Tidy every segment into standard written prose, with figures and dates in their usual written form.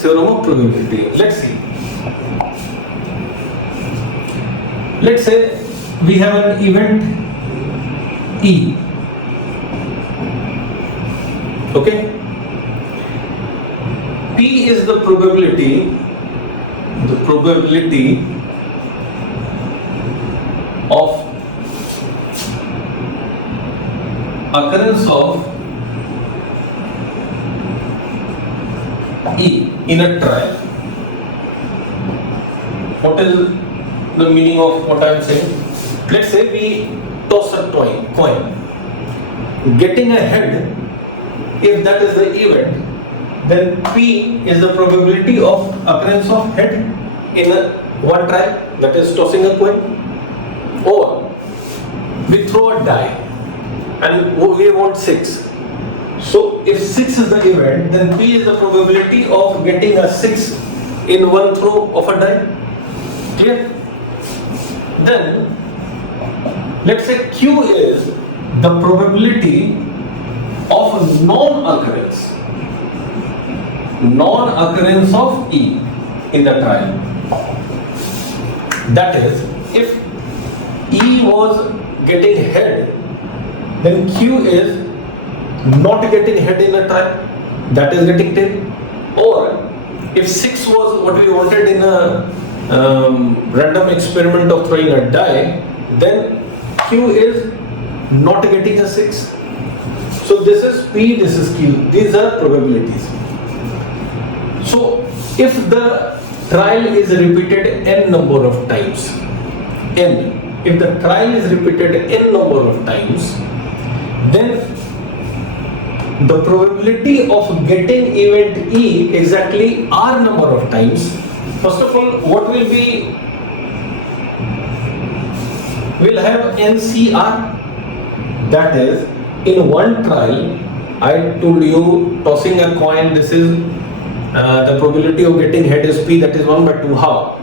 theorem of probability. Let's see. Let's say we have an event E. Okay? P is the probability of occurrence of E in a trial. What is the meaning of what I am saying? Let's say we toss a coin. Getting a head, if that is the event, then P is the probability of occurrence of head in one trial, that is tossing a coin. Or we throw a die and we want 6. So if 6 is the event, then P is the probability of getting a 6 in one throw of a die. Clear? Then let's say Q is the probability of non-occurrence of E in the trial. That is, if E was getting head, then Q is not getting head in a trial, that is getting tail. Or if 6 was what we wanted in a random experiment of throwing a die, then Q is not getting a 6. So this is P, this is Q. These are probabilities. So if the trial is repeated n number of times, if the trial is repeated n number of times, then the probability of getting event E exactly R number of times. First of all, what will be? We'll have NCR. That is, in one trial, I told you tossing a coin, this is the probability of getting head is P, that is 1/2. How?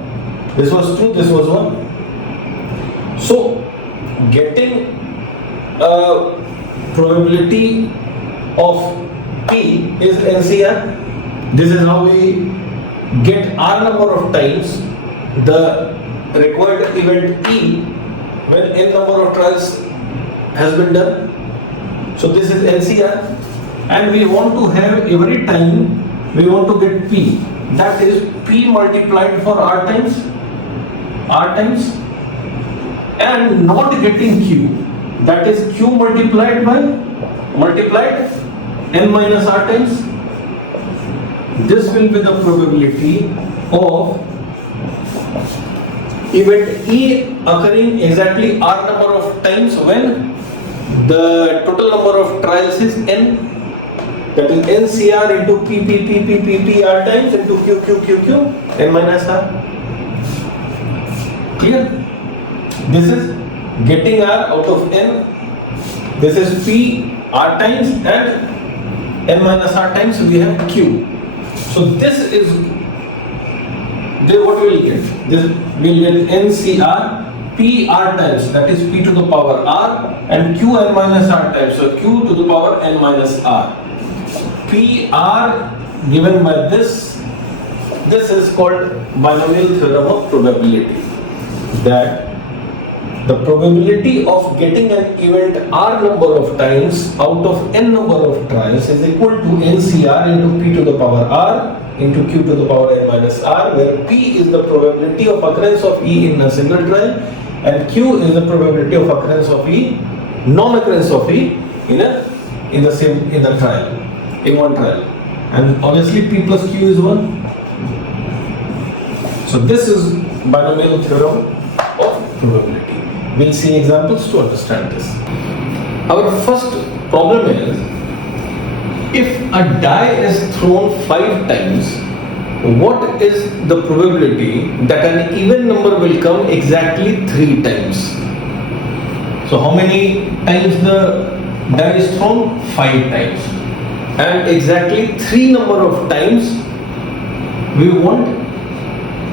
This was 2, this was 1. So, getting probability of P is NCR. This is how we get R number of times the required event E when n number of trials has been done. So this is NCR, and we want to have every time we want to get P, that is P multiplied for R times, and not getting Q, that is Q multiplied n minus R times. This will be the probability of event E occurring exactly R number of times when the total number of trials is n, that is NCR into P R times into Q n minus R. Clear? This is getting R out of n. This is P R times, and n minus R times we have Q. So this is what we will get. This will get NCR P R times, that is P to the power R, and Q n minus R times, so Q to the power n minus R. P R given by this is called binomial theorem of probability, that the probability of getting an event R number of times out of n number of trials is equal to NCR into P to the power R into Q to the power n minus R, where P is the probability of occurrence of E in a single trial, and Q is the probability of occurrence of E, non-occurrence of E in a trial, in one trial. And obviously P plus Q is 1. So this is binomial theorem of probability. We'll see examples to understand this. Our first problem is, if a die is thrown 5 times, what is the probability that an even number will come exactly 3 times? So how many times the die is thrown? 5 times. And exactly 3 number of times we want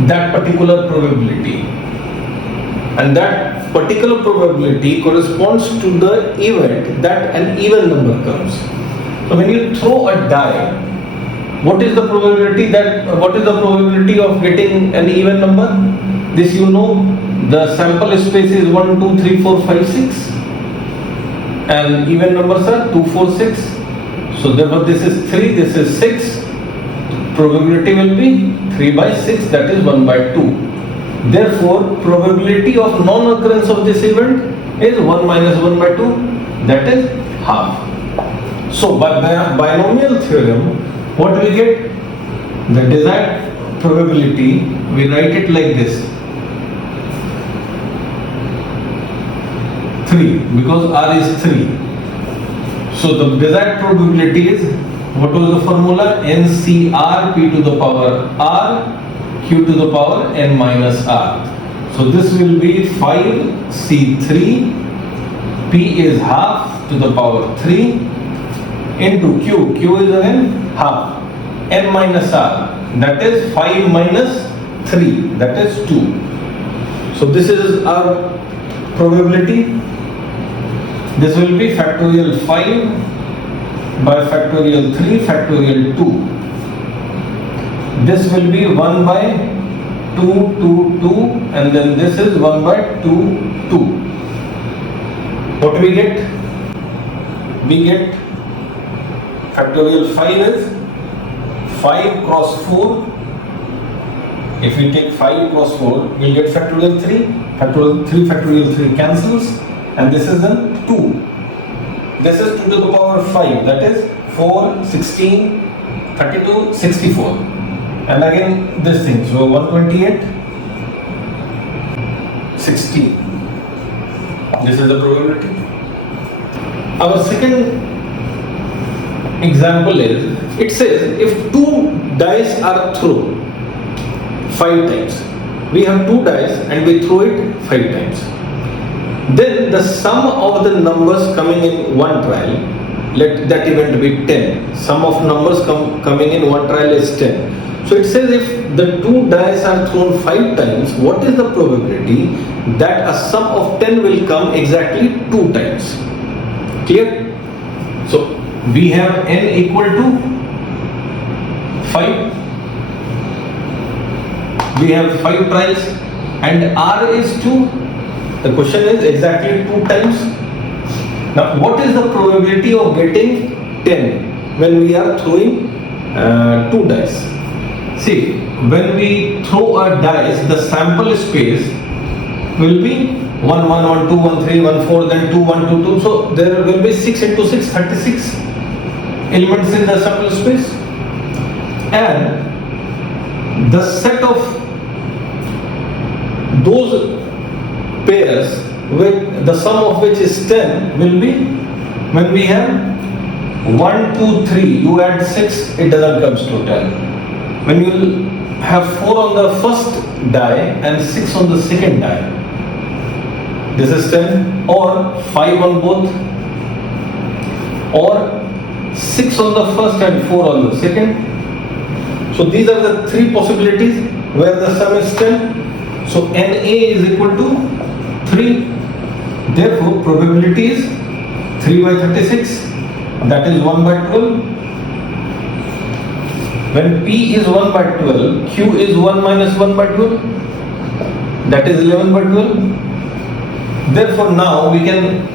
that particular probability. And that particular probability corresponds to the event that an even number comes. So when you throw a die, what is the probability of getting an even number? This you know, the sample space is 1, 2, 3, 4, 5, 6 and even numbers are 2, 4, 6. So therefore this is 3, this is 6. Probability will be 3 by 6, that is 1 by 2. Therefore probability of non-occurrence of this event is 1 minus 1 by 2, that is half. So by binomial theorem, what we get? The desired probability, we write it like this, 3, because R is 3. So the desired probability is, what was the formula? NCR P to the power R Q to the power N minus R. So this will be 5C3, P is half to the power 3 into Q. Q is again half. N minus R, that is 5 minus 3, that is 2. So this is our probability. This will be factorial 5 by factorial 3 factorial 2. This will be 1 by 2, 2, 2 and then this is 1 by 2, 2. What we get? We get factorial 5 is 5 cross 4. If we take 5 cross 4, we'll get factorial 3. Factorial 3 cancels and this is a 2. This is 2 to the power 5, that is 4, 16, 32, 64. And again this thing, so 128, 16. This is the probability. Our second example is, it says if 2 dice are thrown 5 times, we have 2 dice and we throw it 5 times, then the sum of the numbers coming in one trial, let that event be 10, sum of numbers coming in one trial is 10. So it says if the 2 dice are thrown 5 times, what is the probability that a sum of 10 will come exactly 2 times? Clear? So we have n equal to 5. We have 5 trials and R is 2. The question is exactly 2 times. Now what is the probability of getting 10 when we are throwing 2 dice? See, when we throw a dice, the sample space will be 1, 1, 1, 2, 1, 3, 1, 4, then 2, 1, 2, 2. So there will be 6 into 6, 36 elements in the sample space. And the set of those pairs with the sum of which is 10 will be, when we have 1, 2, 3, you add 6, it doesn't come to 10. When you will have 4 on the first die and 6 on the second die, this is 10, or 5 on both, or 6 on the first and 4 on the second. So these are the 3 possibilities where the sum is 10. So NA is equal to 3. Therefore probability is 3 by 36, that is 1 by 12. When P is 1 by 12, Q is 1 minus 1 by 12, that is 11 by 12. Therefore now we can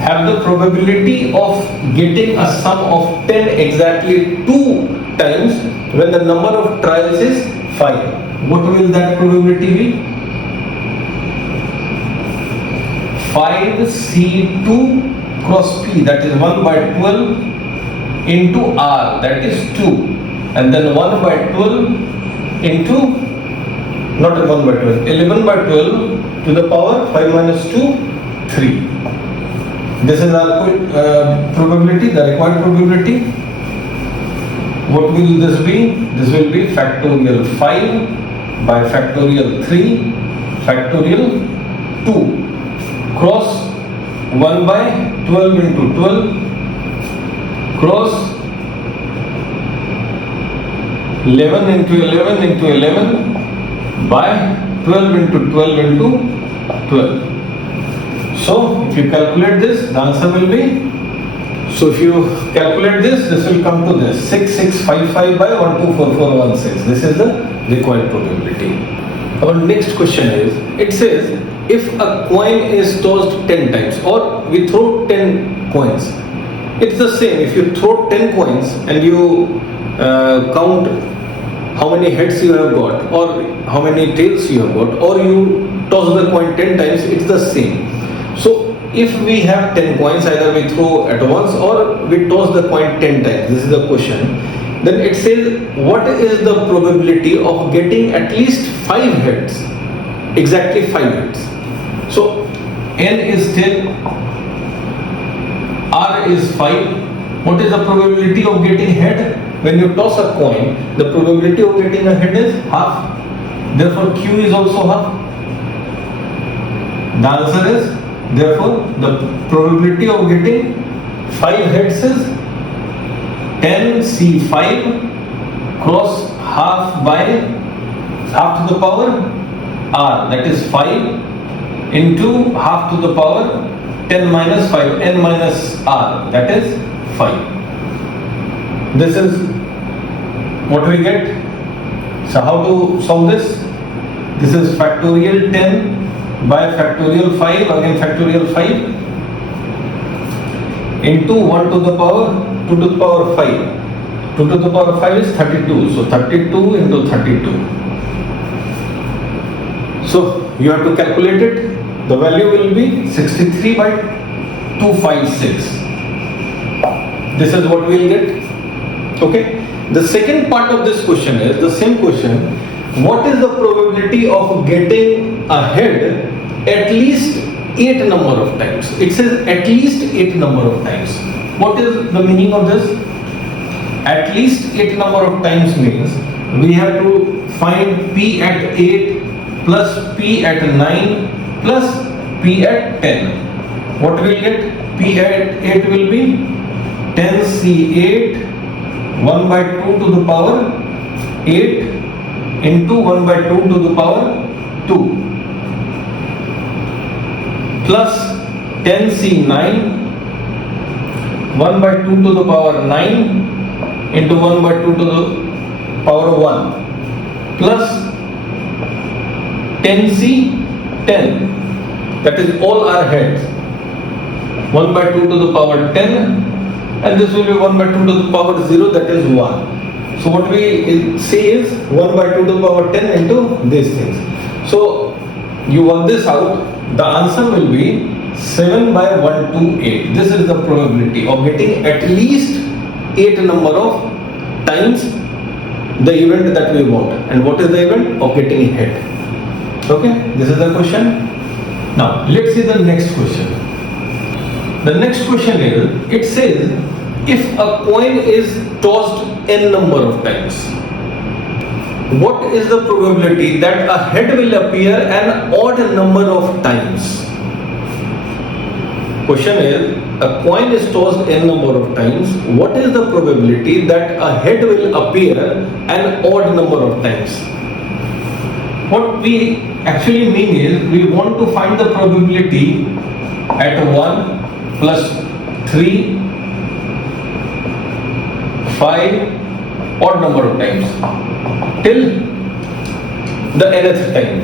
have the probability of getting a sum of 10 exactly 2 times when the number of trials is 5. What will that probability be? 5C2 cross P, that is 1 by 12 into R, that is 2, and then 1 by 12 into, not 1 by 12, 11 by 12 to the power 5 minus 2, 3. This is our probability, the required probability. What will this be? This will be factorial 5 by factorial 3 factorial 2 cross 1 by 12 into 12 cross 11 into 11 into 11 by 12 into 12 into 12. So if you calculate this, the answer will be So if you calculate this will come to this 6655 by 124416. This is the required probability. Our next question is, it says if a coin is tossed 10 times, or we throw 10 coins, it's the same. If you throw 10 coins and you count how many heads you have got or how many tails you have got, or you toss the coin 10 times, it's the same. So if we have 10 coins, either we throw at once or we toss the coin 10 times, this is the question. Then it says what is the probability of getting at least 5 heads, exactly 5 heads. So n is 10, r is 5. What is the probability of getting head? When you toss a coin, the probability of getting a head is half. Therefore q is also half. The answer is, therefore the probability of getting 5 heads is 10c5 cross half by half to the power r, that is 5, into half to the power 10 minus 5, n minus r, that is 5. This is what we get. So how to solve this? This is factorial 10 by factorial 5, again factorial 5, into 1 to the power 2 to the power 5. 2 to the power 5 is 32. So 32 into 32. So you have to calculate it. The value will be 63 by 256. This is what we will get. Okay. The second part of this question is the same question. What is the probability of getting a head at least 8 number of times? It says at least 8 number of times. What is the meaning of this? At least 8 number of times means we have to find p at 8 plus p at 9 plus p at 10. What will get? P at 8 will be 10c8 1 by 2 to the power 8 into 1 by 2 to the power 2 plus 10c9 1 by 2 to the power 9 into 1 by 2 to the power 1 plus 10c10, that is all our heads, 1 by 2 to the power 10, and this will be 1 by 2 to the power 0, that is 1. So what we say is 1 by 2 to the power 10 into these things. So you work this out, the answer will be 7 by 128. This is the probability of getting at least 8 number of times the event that we want. And what is the event? Of getting a head. Okay, this is the question. Now let's see the next question. The next question is, it says if a coin is tossed n number of times, what is the probability that a head will appear an odd number of times? Question is, a coin is tossed n number of times, what is the probability that a head will appear an odd number of times? What we actually mean is, we want to find the probability at 1 plus 3, 5 odd number of times till the nth time,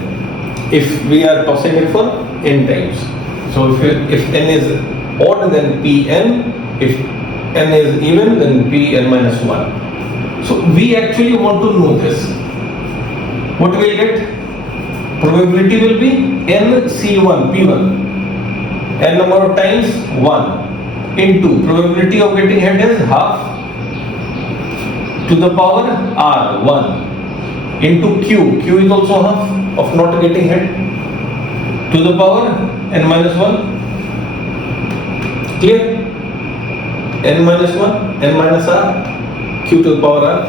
if we are tossing it for n times. So if n is odd, then Pn, if n is even, then Pn minus 1. So we actually want to know this. What we will get? Probability will be nc1, P1, n number of times 1 into probability of getting head is half to the power r, 1 into q, q is also half of not getting head, to the power n minus 1. Clear? N minus 1, n minus r, q to the power r.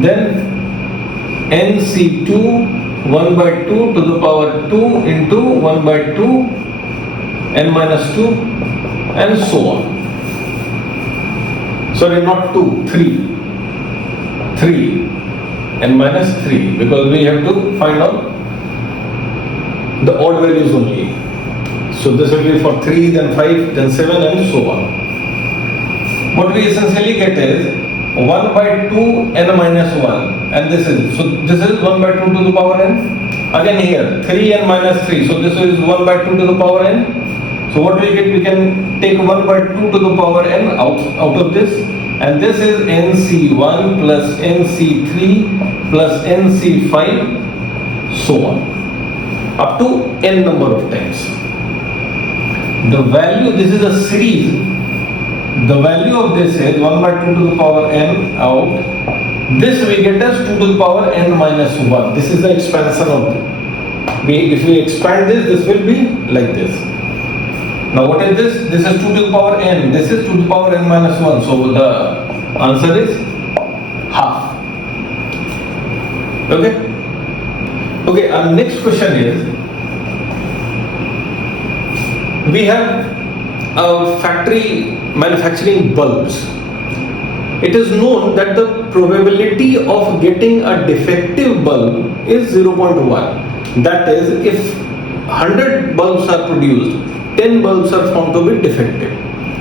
Then nc2 1 by 2 to the power 2 into 1 by 2 n minus 2 and so on. Sorry, not 2, 3 n minus 3, because we have to find out the odd values only. So this will be for 3, then 5, then 7 and so on. what we essentially get is 1 by 2 n minus 1, and this is 1 by 2 to the power n. Again here 3 n minus 3, so this is 1 by 2 to the power n. So what we get, we can take 1 by 2 to the power n out of this, and this is nc1 plus nc3 plus nc5, so on, up to n number of times. The value, this is a series, the value of this is 1 by 2 to the power n out. This we get as 2 to the power n minus 1. This is the expansion of it. If we expand this, this will be like this. Now what is this? This is 2 to the power n. This is 2 to the power n minus 1. So the answer is half. Okay? Okay, our next question is, we have a factory manufacturing bulbs. It is known that the probability of getting a defective bulb is 0.1. That is, if 100 bulbs are produced, 10 bulbs are found to be defective.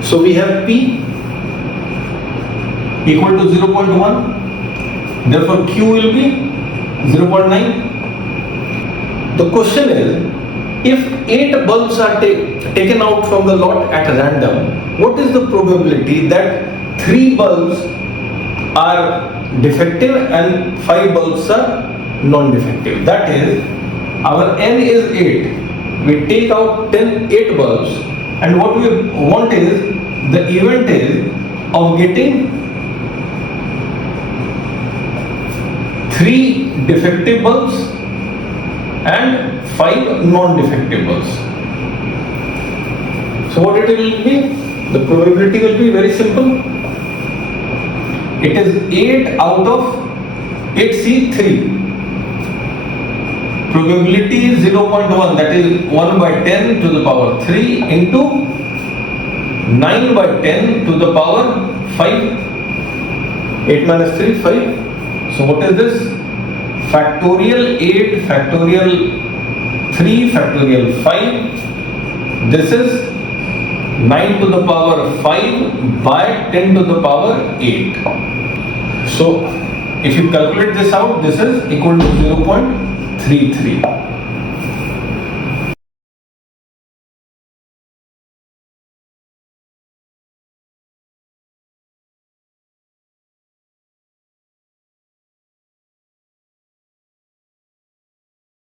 So we have P equal to 0.1. Therefore, Q will be 0.9. The question is, if 8 bulbs are taken out from the lot at random, what is the probability that 3 bulbs are defective and 5 bulbs are non-defective? That is, our n is 8. We take out 8 bulbs, and what we want is, the event is of getting 3 defective bulbs and 5 non-defective bulbs. So what it will be? The probability will be very simple. It is 8 out of 8C3. Probability is 0.1, that is 1 by 10 to the power 3 into 9 by 10 to the power 5. 8 minus 3, 5. So what is this? Factorial 8, factorial 3, factorial 5. This is 9 to the power 5 by 10 to the power 8. So if you calculate this out, this is equal to 0.33.